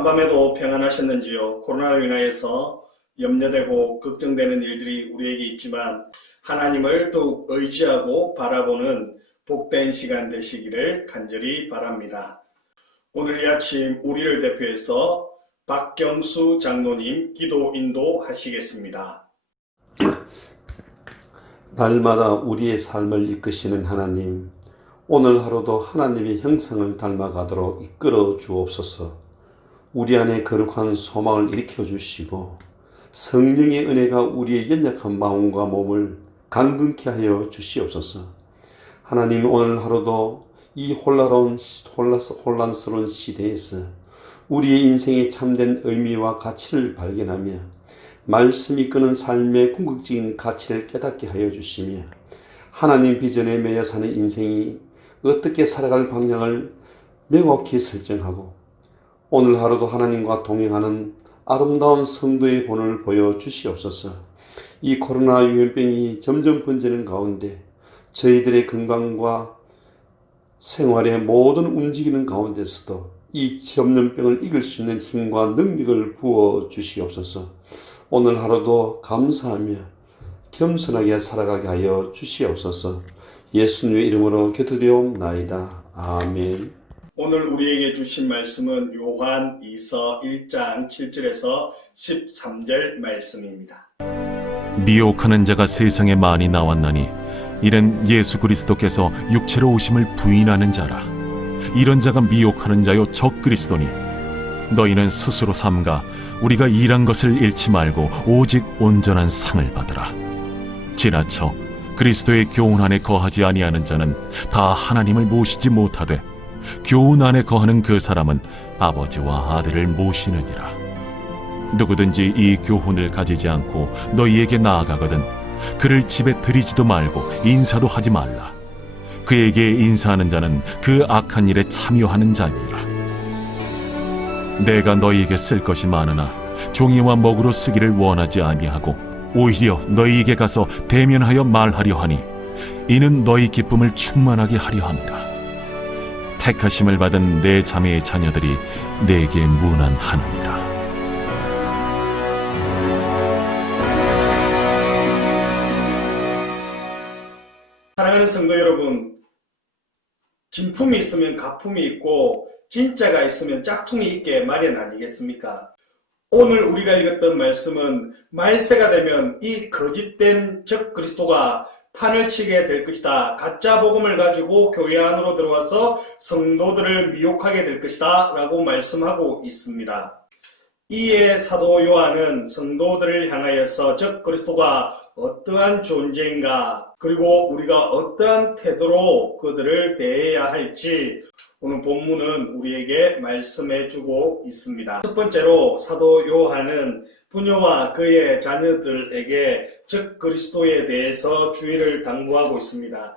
간밤에도 평안하셨는지요? 코로나로 인하여서 염려되고 걱정되는 일들이 우리에게 있지만 하나님을 더욱 의지하고 바라보는 복된 시간 되시기를 간절히 바랍니다. 오늘 이 아침 우리를 대표해서 박경수 장로님 기도 인도하시겠습니다. 날마다 우리의 삶을 이끄시는 하나님, 오늘 하루도 하나님의 형상을 닮아가도록 이끌어 주옵소서. 우리 안에 거룩한 소망을 일으켜 주시고 성령의 은혜가 우리의 연약한 마음과 몸을 강건케 하여 주시옵소서. 하나님, 오늘 하루도 이 혼란스러운 시대에서 우리의 인생의 참된 의미와 가치를 발견하며 말씀이 이끄는 삶의 궁극적인 가치를 깨닫게 하여 주시며 하나님 비전에 매여 사는 인생이 어떻게 살아갈 방향을 명확히 설정하고 오늘 하루도 하나님과 동행하는 아름다운 성도의 본을 보여주시옵소서. 이 코로나 유행병이 점점 번지는 가운데 저희들의 건강과 생활의 모든 움직이는 가운데서도 이 전염병을 이길 수 있는 힘과 능력을 부어주시옵소서. 오늘 하루도 감사하며 겸손하게 살아가게 하여 주시옵소서. 예수님의 이름으로 기도드리옵나이다. 아멘. 오늘 우리에게 주신 말씀은 요한 2서 1장 7절에서 13절 말씀입니다. 미혹하는 자가 세상에 많이 나왔나니 이는 예수 그리스도께서 육체로 오심을 부인하는 자라. 이런 자가 미혹하는 자요 적 그리스도니 너희는 스스로 삼가 우리가 일한 것을 잃지 말고 오직 온전한 상을 받으라. 지나쳐 그리스도의 교훈 안에 거하지 아니하는 자는 다 하나님을 모시지 못하되 교훈 안에 거하는 그 사람은 아버지와 아들을 모시느니라. 누구든지 이 교훈을 가지지 않고 너희에게 나아가거든 그를 집에 들이지도 말고 인사도 하지 말라. 그에게 인사하는 자는 그 악한 일에 참여하는 자니라. 내가 너희에게 쓸 것이 많으나 종이와 먹으로 쓰기를 원하지 아니하고 오히려 너희에게 가서 대면하여 말하려 하니 이는 너희 기쁨을 충만하게 하려 함이라. 택하심을 받은 내 자매의 자녀들이 내게 문안하느니라. 사랑하는 성도 여러분, 진품이 있으면 가품이 있고 진짜가 있으면 짝퉁이 있게 마련 아니겠습니까? 오늘 우리가 읽었던 말씀은 말세가 되면 이 거짓된 적 그리스도가 판을 치게 될 것이다. 가짜 복음을 가지고 교회 안으로 들어와서 성도들을 미혹하게 될 것이다 라고 말씀하고 있습니다. 이에 사도 요한은 성도들을 향하여서 적 그리스도가 어떠한 존재인가, 그리고 우리가 어떠한 태도로 그들을 대해야 할지 오늘 본문은 우리에게 말씀해주고 있습니다. 첫 번째로 사도 요한은 부녀와 그의 자녀들에게 적 그리스도에 대해서 주의를 당부하고 있습니다.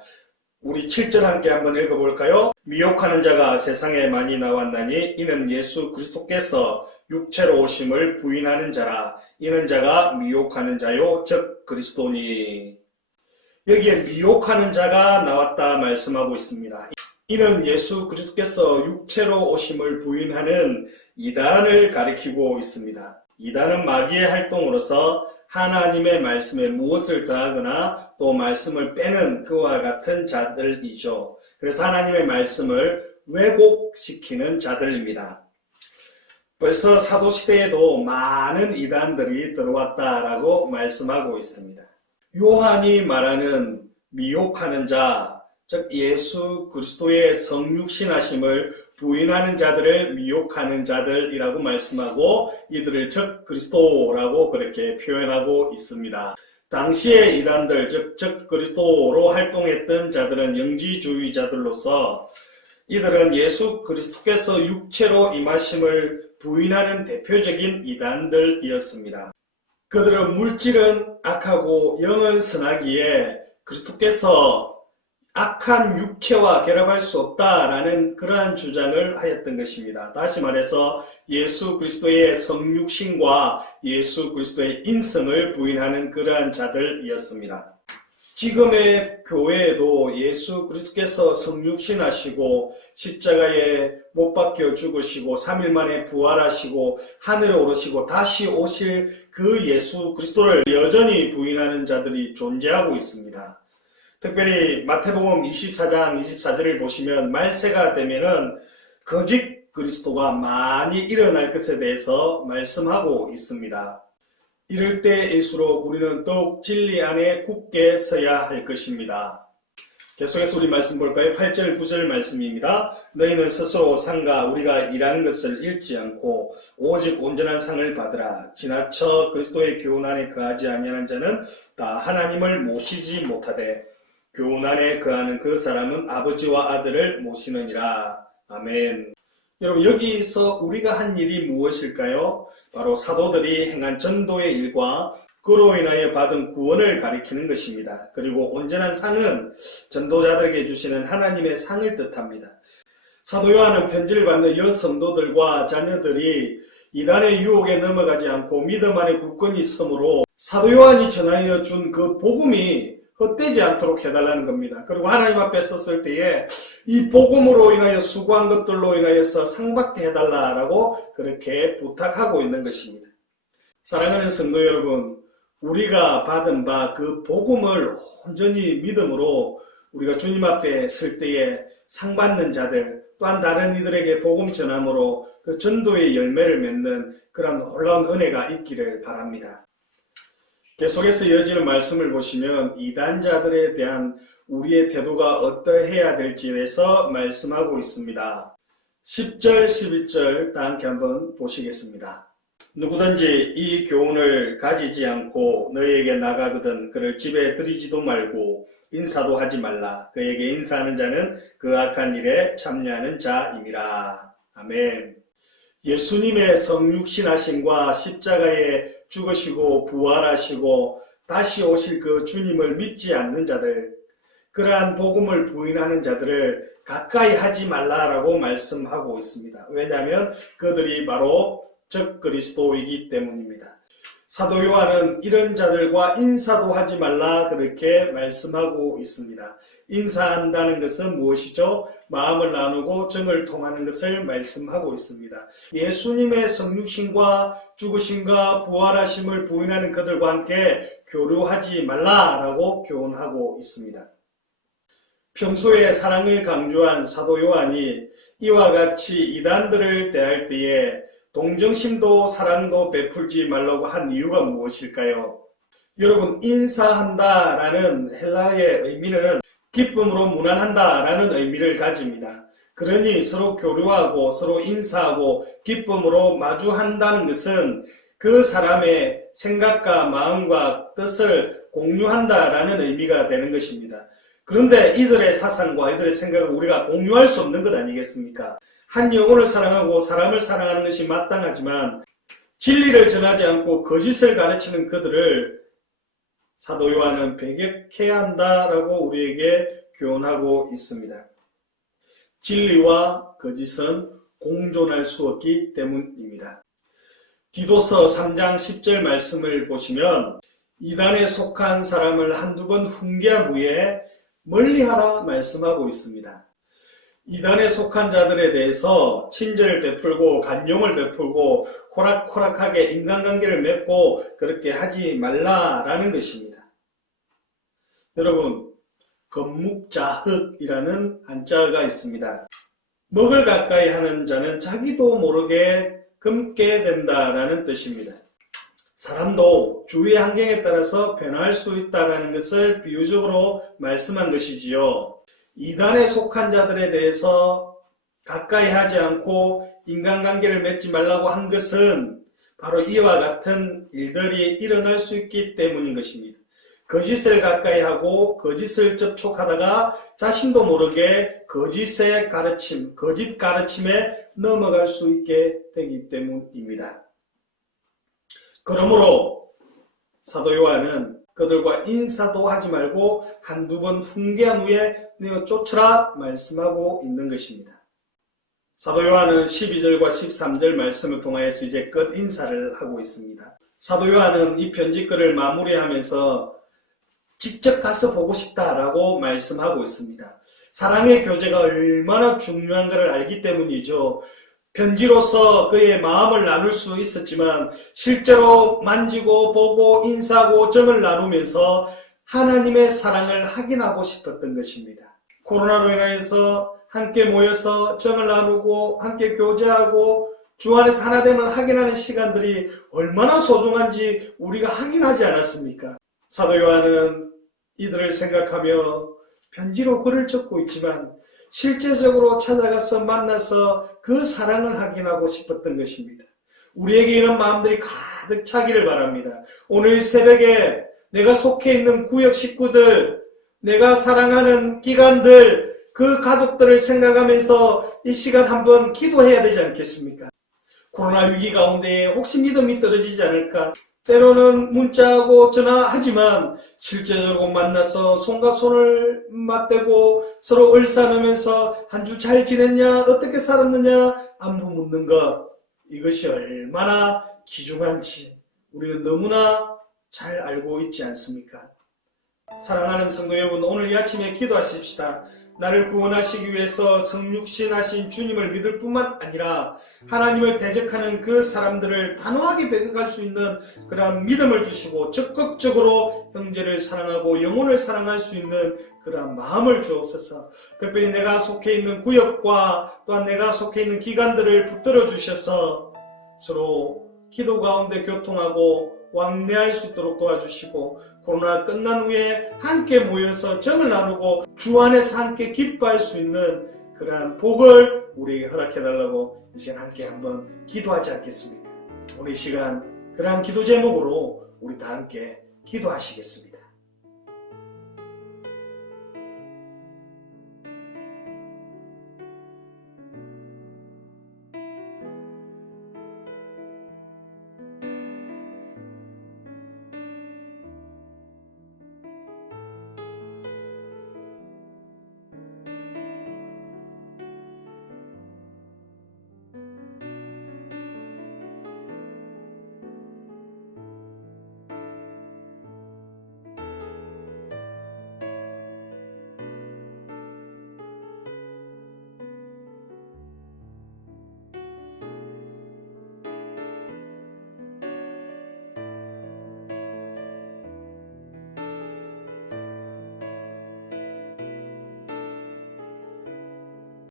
우리 7절 함께 한번 읽어볼까요? 미혹하는 자가 세상에 많이 나왔나니 이는 예수 그리스도께서 육체로 오심을 부인하는 자라. 이는 자가 미혹하는 자요 적 그리스도니. 여기에 미혹하는 자가 나왔다 말씀하고 있습니다. 이는 예수 그리스도께서 육체로 오심을 부인하는 이단을 가리키고 있습니다. 이단은 마귀의 활동으로서 하나님의 말씀에 무엇을 더하거나 또 말씀을 빼는 그와 같은 자들이죠. 그래서 하나님의 말씀을 왜곡시키는 자들입니다. 벌써 사도시대에도 많은 이단들이 들어왔다라고 말씀하고 있습니다. 요한이 말하는 미혹하는 자, 즉 예수 그리스도의 성육신하심을 부인하는 자들을 미혹하는 자들이라고 말씀하고 이들을 적 그리스도라고 그렇게 표현하고 있습니다. 당시의 이단들, 즉 적 그리스도로 활동했던 자들은 영지주의자들로서 이들은 예수 그리스도께서 육체로 임하심을 부인하는 대표적인 이단들이었습니다. 그들은 물질은 악하고 영은 선하기에 그리스도께서 악한 육체와 결합할 수 없다라는 그러한 주장을 하였던 것입니다. 다시 말해서 예수 그리스도의 성육신과 예수 그리스도의 인성을 부인하는 그러한 자들이었습니다. 지금의 교회에도 예수 그리스도께서 성육신하시고 십자가에 못 박혀 죽으시고 3일 만에 부활하시고 하늘에 오르시고 다시 오실 그 예수 그리스도를 여전히 부인하는 자들이 존재하고 있습니다. 특별히 마태복음 24장 24절을 보시면 말세가 되면은 거짓 그리스도가 많이 일어날 것에 대해서 말씀하고 있습니다. 이럴 때일수록 우리는 더욱 진리 안에 굳게 서야 할 것입니다. 계속해서 우리 말씀 볼까요? 8절 9절 말씀입니다. 너희는 스스로 상가 우리가 일한 것을 잃지 않고 오직 온전한 상을 받으라. 지나쳐 그리스도의 교훈 안에 거하지 아니하는 자는 다 하나님을 모시지 못하되 교훈 안에 거하는 그 사람은 아버지와 아들을 모시느니라. 아멘. 여러분, 여기서 우리가 한 일이 무엇일까요? 바로 사도들이 행한 전도의 일과 그로 인하여 받은 구원을 가리키는 것입니다. 그리고 온전한 상은 전도자들에게 주시는 하나님의 상을 뜻합니다. 사도 요한은 편지를 받는 여성도들과 자녀들이 이단의 유혹에 넘어가지 않고 믿음 안에 굳건히 있으므로 사도 요한이 전하여 준 그 복음이 헛되지 않도록 해달라는 겁니다. 그리고 하나님 앞에 섰을 때에 이 복음으로 인하여 수고한 것들로 인하여서 상받게 해달라라고 그렇게 부탁하고 있는 것입니다. 사랑하는 성도 여러분, 우리가 받은 바 그 복음을 온전히 믿음으로 우리가 주님 앞에 설 때에 상받는 자들, 또한 다른 이들에게 복음 전함으로 그 전도의 열매를 맺는 그런 놀라운 은혜가 있기를 바랍니다. 계속해서 이어지는 말씀을 보시면 이단자들에 대한 우리의 태도가 어떠해야 될지에 대해서 말씀하고 있습니다. 10절, 11절 다 함께 한번 보시겠습니다. 누구든지 이 교훈을 가지지 않고 너희에게 나가거든 그를 집에 들이지도 말고 인사도 하지 말라. 그에게 인사하는 자는 그 악한 일에 참여하는 자임이라. 아멘. 예수님의 성육신하심과 십자가에 죽으시고 부활하시고 다시 오실 그 주님을 믿지 않는 자들, 그러한 복음을 부인하는 자들을 가까이 하지 말라라고 말씀하고 있습니다. 왜냐하면 그들이 바로 적 그리스도이기 때문입니다. 사도 요한은 이런 자들과 인사도 하지 말라 그렇게 말씀하고 있습니다. 인사한다는 것은 무엇이죠? 마음을 나누고 정을 통하는 것을 말씀하고 있습니다. 예수님의 성육신과 죽으심과 부활하심을 부인하는 그들과 함께 교류하지 말라라고 교훈하고 있습니다. 평소에 사랑을 강조한 사도 요한이 이와 같이 이단들을 대할 때에 동정심도 사랑도 베풀지 말라고 한 이유가 무엇일까요? 여러분, 인사한다라는 헬라어의 의미는 기쁨으로 무난한다라는 의미를 가집니다. 그러니 서로 교류하고 서로 인사하고 기쁨으로 마주한다는 것은 그 사람의 생각과 마음과 뜻을 공유한다라는 의미가 되는 것입니다. 그런데 이들의 사상과 이들의 생각을 우리가 공유할 수 없는 것 아니겠습니까? 한 영혼을 사랑하고 사람을 사랑하는 것이 마땅하지만 진리를 전하지 않고 거짓을 가르치는 그들을 사도 요한은 배격해야 한다라고 우리에게 교훈하고 있습니다. 진리와 거짓은 공존할 수 없기 때문입니다. 디도서 3장 10절 말씀을 보시면 이단에 속한 사람을 한두 번 훈계한 후에 멀리하라 말씀하고 있습니다. 이단에 속한 자들에 대해서 친절을 베풀고 간용을 베풀고 호락호락하게 인간관계를 맺고 그렇게 하지 말라라는 것입니다. 여러분, 건묵자흑이라는 한자어가 있습니다. 먹을 가까이 하는 자는 자기도 모르게 굶게 된다라는 뜻입니다. 사람도 주위의 환경에 따라서 변화할 수 있다는 것을 비유적으로 말씀한 것이지요. 이단에 속한 자들에 대해서 가까이 하지 않고 인간관계를 맺지 말라고 한 것은 바로 이와 같은 일들이 일어날 수 있기 때문인 것입니다. 거짓을 가까이 하고 거짓을 접촉하다가 자신도 모르게 거짓의 가르침, 거짓 가르침에 넘어갈 수 있게 되기 때문입니다. 그러므로 사도 요한은 그들과 인사도 하지 말고 한두 번 훈계한 후에 너희가 쫓으라 말씀하고 있는 것입니다. 사도 요한은 12절과 13절 말씀을 통하여서 이제 끝 인사를 하고 있습니다. 사도 요한은 이 편지글을 마무리하면서 직접 가서 보고 싶다라고 말씀하고 있습니다. 사랑의 교제가 얼마나 중요한가를 알기 때문이죠. 편지로서 그의 마음을 나눌 수 있었지만 실제로 만지고 보고 인사하고 정을 나누면서 하나님의 사랑을 확인하고 싶었던 것입니다. 코로나로 인해서 함께 모여서 정을 나누고 함께 교제하고 주 안에서 하나됨을 확인하는 시간들이 얼마나 소중한지 우리가 확인하지 않았습니까? 사도 요한은 이들을 생각하며 편지로 글을 적고 있지만 실제적으로 찾아가서 만나서 그 사랑을 확인하고 싶었던 것입니다. 우리에게 이런 마음들이 가득 차기를 바랍니다. 오늘 새벽에 내가 속해 있는 구역 식구들, 내가 사랑하는 기관들, 그 가족들을 생각하면서 이 시간 한번 기도해야 되지 않겠습니까? 코로나 위기 가운데 혹시 믿음이 떨어지지 않을까? 때로는 문자하고 전화하지만 실제적으로 만나서 손과 손을 맞대고 서로 을사하면서 한 주 잘 지냈냐? 어떻게 살았느냐? 안부 묻는 것, 이것이 얼마나 귀중한지 우리는 너무나 잘 알고 있지 않습니까? 사랑하는 성도 여러분, 오늘 이 아침에 기도하십시다. 나를 구원하시기 위해서 성육신하신 주님을 믿을 뿐만 아니라 하나님을 대적하는 그 사람들을 단호하게 배격할 수 있는 그러한 믿음을 주시고 적극적으로 형제를 사랑하고 영혼을 사랑할 수 있는 그러한 마음을 주옵소서. 특별히 내가 속해 있는 구역과 또한 내가 속해 있는 기관들을 붙들어 주셔서 서로 기도 가운데 교통하고 왕래할 수 있도록 도와주시고 코로나 끝난 후에 함께 모여서 정을 나누고 주 안에서 함께 기뻐할 수 있는 그러한 복을 우리에게 허락해달라고 이 시간 함께 한번 기도하지 않겠습니까? 오늘 이 시간 그러한 기도 제목으로 우리 다 함께 기도하시겠습니다.